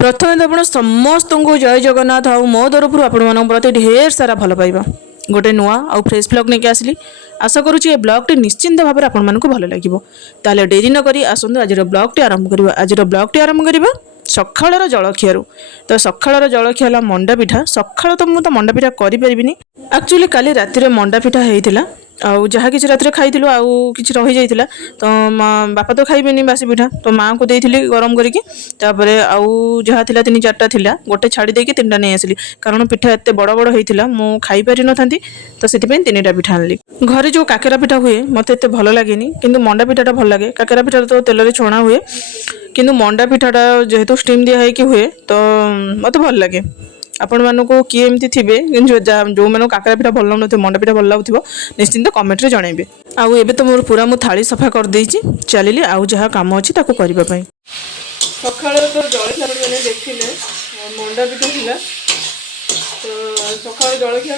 प्रथमे तो आप समस्त को जय जगन्नाथ आउ मो तरफ आपण प्रति ढेर सारा भल पाइबा गोटे नुआ आउ फ्रेश ब्लॉग नहीं आसली आशा करुँची ए ब्लॉगटी निश्चिंत भाव में आपण को भल लगे ताले डेरी नक आसतु आज ब्लॉगटी आरंभ करवा आज ब्लॉगटी आरंभ करवा सकाळ जलखियारू तो सकाळ जलखिया है मंडा पिठा सकाळ तो मुझे मंडा पिठा करें एक्चुअली काली राति मंडा पिठा होता आउ जहाँ किसी रात खाई आउ कि रही जाइला तो बापा तो खाइबेनी बासी पिठा तो माँ को देती गरम करके आउ जहाँ थिला 3-4टा थिला गोटे छाड़ी देकी 3टा नहीं आसली कारण पिठा एत बड़ बड़ होता मु खाई पारि न था तो से 3टा पिठा आनली घरे जो काकेरा पिठा हुए मत एत भल लगे किंतु मंडा पिठाटा भल लगे काकेरा पिठा तो तेल छणा हुए किंतु मंडा पिठाटा जेहेतु स्टीम दिया है हुए तो मत भल लगे आपण मानक किए एमती थे जो मैंने काकरा पिठा भल लगुन मंडा पिठा भल लगुव निश्चिंत कमेंट रे जनइबे आउ एबे तो मोर पूरा मु थाली सफा कर देइची चलिली आउ जहाँ काम अच्छी ताको करबा पई सकाळ तो जलखिया मैंने देखिले मंडा पिठा थिला तो सकाळ जलखिया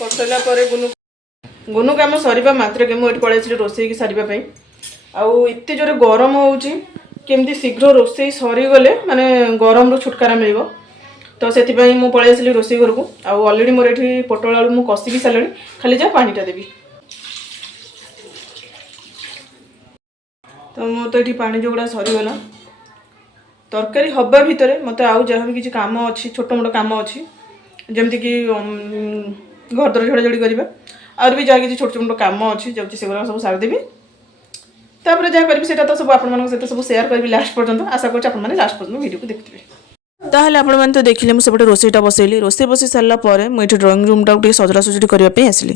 कर सला परे गुनु काम सरीबा मात्र के मु एठी पळेछि रोसई की सारीबा पई आउ एते जोरे गरम होउची केमती शीघ्र रोसई सरी गले माने गरम रो छुटकारा मिलबो तो से पलि आसली रोसई घर को आउ अलरेडी मोर ये पोटल आलू मु कषिकी सारे खाली जा पानीटा देवी तो मो तो ये पानी जोगुड़ा सरीगला तरकारी हवा भितर मत आउ जहाँ भी किसी काम अच्छी छोट मोट काम अच्छी जमती कि घर द्वार झड़ाझड़ी करवा आउर भी जहाँ किसी छोट मोट काम अच्छी जाऊँगी से सब सारिदेवी तापर जहाँ करी तो सब आप सब सेयार करी लास्ट पर्यंत आशा कर लास्ट पर्यंत वीडियो को देखते ताहले आपण मैंने तो देखिले मुझे सेपटे रोसईटा बसैली रोसई बसई सारा पर मुझे ड्रॉइंग रूम टाइम सजड़ा सजड़ी करने आसली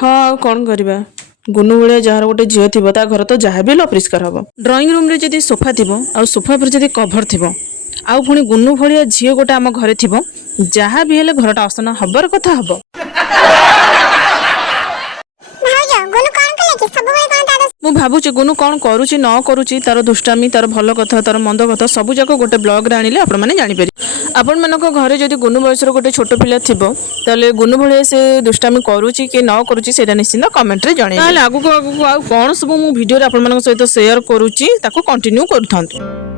हाँ कौन करवा गुनु भाया जार गोटे झील थी घर तो जहाँ भी अपरिष्कार हम ड्रॉइंग रूम रे जदि सोफा थी आ सोफा पर जदि कभर थी आउ पुणी गुनु भाया झील गोटे आम घरे थी जहाँ भी हेले घरटा असना हबार कथा हम मु भावुची गुनु कौन करुची न करुची तार दुष्टामी तार भल कथा तार मंद कथा सब जाक गोटे ब्लॉग रे आनिले आपण माने जानि पारि आपण मानक घरे जदि गुनु बयसर गोटे छोट पिला थिबो ताले गुनु भले से दुष्टामी करुची कि न करुची सेटा निश्चित कमेंट रे जणे ताले आगु आ कोन सब मु वीडियो रे आपण मानक सहित शेयर करुची ताको कंटिन्यू करथांतु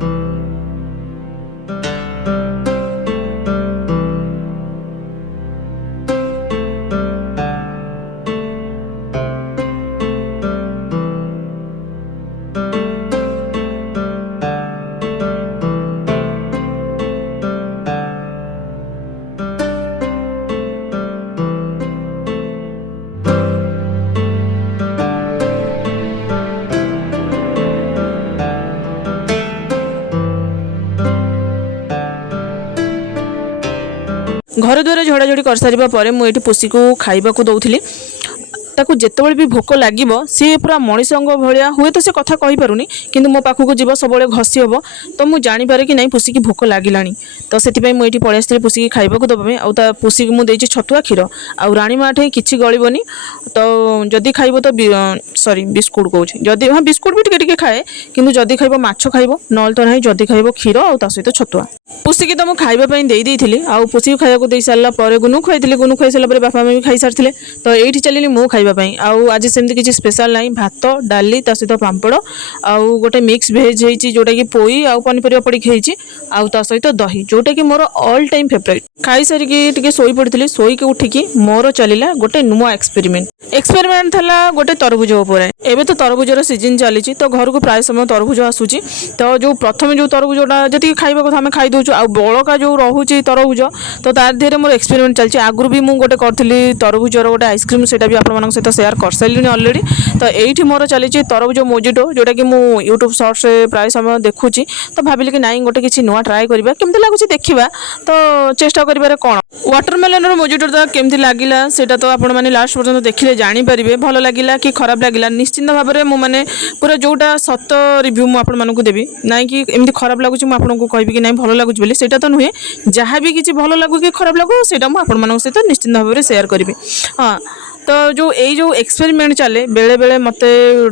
घर द्वारा झड़ाझड़ी कर सारिबा परे मु एठी पुसी को खाइबा को दउथिली ताकू जेतेबेले भी भोक लागिबो सी पूरा मनीषंग भलिया हुए तो से कथा कहि पारुनी किंतु मो पाखु को जीव सबले घसी हबो तो मु जानि पारे कि नहीं पुसी की भोक लागिलानी तो सेति पई मु एठी पळे आस्थिली पुसी की खाइबा को दबे आ ता पुसी की मु देछि छतुआ खीर आ रानी माठे किछि गळिबोनी तो जदी खाइबो तो सॉरी बिस्कुट कहूँ जदी हाँ बिस्कुट भी टिके खाए किंतु जदी खाइबो माछ खाइबो नल तो नहीं जदी खाइबो खीर आ ता सहित छतुआ पुसी की तो मु खाइबा पई देई देइथिली आ पुसी की खाइबा को देई सारला परे गुनु खाइथिली गुनु खाइ सारला परे बापा मम्मी खाइ सारथिले तो एठी चलिली मु खाइबा पई आउ आज सेमती किसी स्पेशल नहीं भात डाली ता सहित पांपड़ आउ गोटे मिक्स भेज होती जोटा कि पोई आउ पनीपरिया पड़ी खाई आउ ता सहित दही जोटा कि मोर ऑल टाइम फेवरेट खाई सारिकी टिके सोई पड़ी सोईकी उठिकी मोर चलिला गोटे नुआ एक्सपेरिमेंट थला गोटे तरबुज उपरे एबे तो तरबुजर सीजन चली तो घर को प्राय समय तरबुज आसूची तो जो प्रथम जो तरबुजटा जी खाइबा कथा आम खाई दउछु आ बळका जो रहुची तरबुज तो तार धीरे मोर एक्सपेरिमेंट चलछि आगु भी मु गोटे करथिली तरबुजर गोटे आइसक्रीम सेटा भी आपण मानक सहित शेयर कर सारे अलरेडी तो ये मोर चली तरबुज मोजिटो जोटा कि मु यूट्यूब शॉर्ट्स प्राय समय देखुची तो भाविली कि नाई गोटे किसी नुआ ट्राए करबा केमती लागुची देखिबा तो चेष्टा करिबारे कोन वाटरमेलन रो मोजिटो ता केमती लागिला सेटा तो आपण माने लास्ट पर्यंत देखिले जानि परिबे भलो लागिला कि खराब लागिला निश्चित भाव में मु माने पूरा जोटा सत रिव्यू मु आपण मानकु देबी नाई कि एमती खराब लागुची मु आपण को कहबी कि नाई भलो लागुची बोली सेटा तो नुहे जहाँ भी किसी भलो लागु कि खराब लागु सेटा मु आपण मानक सहित निश्चित भाव में शेयर करबी हाँ तो जो एक्सपेरिमेंट चले बेले बेले मत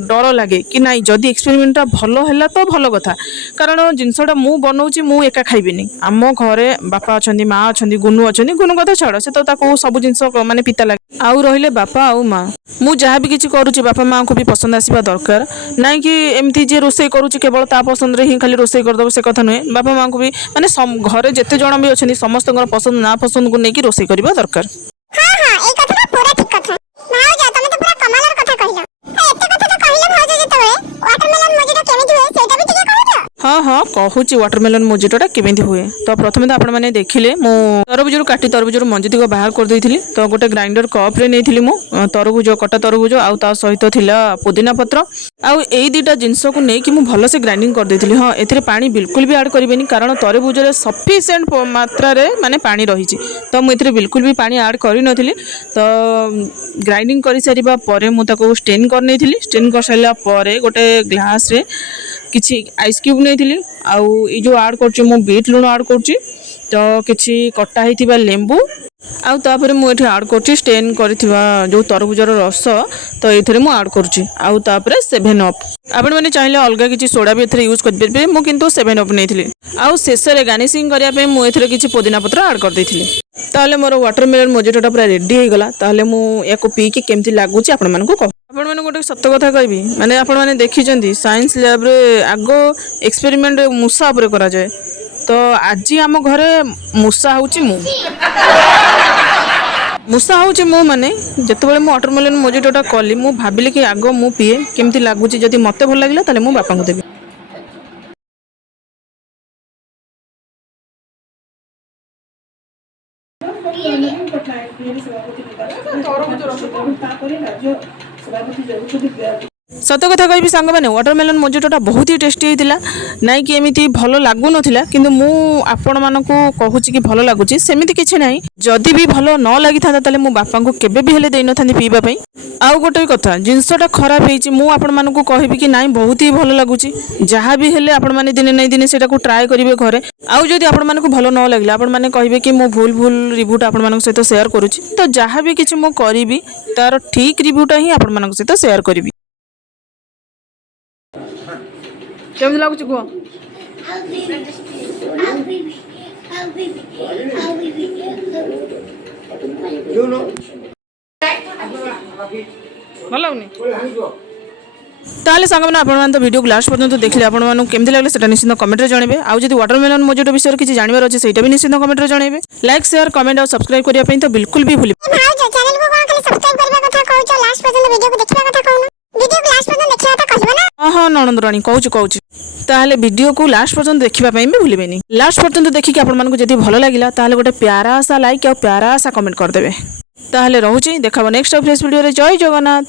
डर लगे कि नाई जदि एक्सपेरिमेंटा भल है तो भल कथा कारण जिनसटा मु बनाऊँगी मु एका खाइबिनी आम घरे बापा अच्छा माँ अच्छा गुनु अच्छा गुनु कथा छाड़ से तो सब जिन माने पिता लगे आउ रहिले बापा आउ माँ मु जहाँ भी किसी करुच्ची बापा माँ को भी पसंद आसवा दरकार नाई कि एमती जे रोषे करुच्ची केवल ता पसंद ही खाली रोषे करदेव से कथा नुहे बापा माँ को भी माने घरे जिते जन भी अच्छा समस्त पसंद ना पसंद को लेकिन रोषे करवा दरकार हाँ हाँ कहूँ वाटरमेलन मोजिटोटा केमी हुए तो प्रथम तो आपण मैंने देखिले मु तरबुजर काटी तरबुजर मंजीतिक बाहर कर देइथिली तो गोटे ग्राइंडर कप रे नेइथिली मु तरबुज कटा तरबुज आउ ता सहित थिला पुदीना पत्र आउ एई दुटा जिंस को नेकी मु भल से ग्राइंडिंग कर देइथिली। हाँ एथिरे पानी बिल्कुल भी ऐड करिवेनी कारण तरबुज रे सफिशिएंट मात्रा रे माने पानी रहिछि तो मु एथिरे बिल्कुल भी पानी ऐड करि नथिली तो ग्राइंडिंग कर सारिबा परे मु ताको स्टेन कर नेइथिली स्टेन कर साइला परे गोटे ग्लास रे किछि आइस क्यूब नहीं आउ ये जो आड कर बीट लुण आड कर तो किछि कटा होइथिबा लेंबू आउ तापर मु एठी आड करछि स्टेन करथिबा जो तरबुजर रस तो एथिरे मु आड करछि आउ तापर 7 अप आपण माने चाहिले अलगा किछि सोडा भी एथिरे यूज कर परबे मु किंतु 7 अप नेइथिली आउ शेष रे गार्निशिंग करिया पे मु एथिरे किछि पुदीना पत्र आड कर देइथिली। ताले मोर वाटरमेलन मोजिटोटा पूरा रेडी हे गला ताले मु याको पी के केमति लागुछि आपण मानको कह आपण माने गोटे सत्य कथा कहबी माने आपण माने देखिचंती साइंस लैब रे आगो एक्सपेरिमेंट मूसा ऊपर करा जाए तो आज आम घरे मूसा होची मु मूसा होची मु माने जेतेबेले मु वाटरमेलन मोजिटोटा कली मु भाबिली कि आगो मु पिए केमति लागुछि जदि मते भल लागिला ताले मु बापा को देबी। सत कथा कहि सांग मैंने वाटरमेलन मोजिटोटा बहुत ही टेस्टी होता नाई कि एमती भल लगुन कि मु आपण मानक कहूँ कि भल लगुच सेमती किसी ना जदि भी भल न लगी था मो बापा को केबे भी हेले देना पीवाई आउ गोटे कथा जिनसटा खराब होती मुझे मानक कहि कि नाई बहुत ही भल लगुच जहाँ भी हेले आपण मैंने दिने नहीं दिने से ट्राए करेंगे घरे आउ जदि आपण मानक भल न लगे आपण मैंने कहे कि मु भूल भूल रिव्यूटा आपण मानक सहित शेयर करुच्ची तो जहाँ भी किसी मु करी तार ठीक रिव्यूटा ही आपण मानक सहित शेयर करी केमती लगुच कह भल लगुनि ताले सांग मैंने आपण तो वीडियो लास्ट पर्यंत देखले आपण केमती लगले सेटा निश्चित कमेंट रे जणेबे आउ जदि वाटरमेलन मोजिटो विषय किछि जानिबार अछि सेटा भी निश्चित कमेंट रे जणेबे लाइक शेयर कमेंट और सब्सक्राइब करिया पई तो बिल्कुल भी भूलि चैनल को खाली सब्सक्राइब करबा कथा कहू लास्ट पर्यंत वीडियो को देखबा कथा कहू वीडियो को लास्ट पर्यंत देखिया त कहबो ना हाँ ननंद रानी कहूँ ताहले वीडियो को लास्ट पर्यंत देखा भी भूलें लास्ट पर्यंत देखिए आपको जब भल लगे ताहले गोटे प्यारा सा लाइक और प्यारा सा कमेंट करदे ताहले रोचे देखा नेक्स्ट फ्रेश वीडियो रे। जय जगन्नाथ।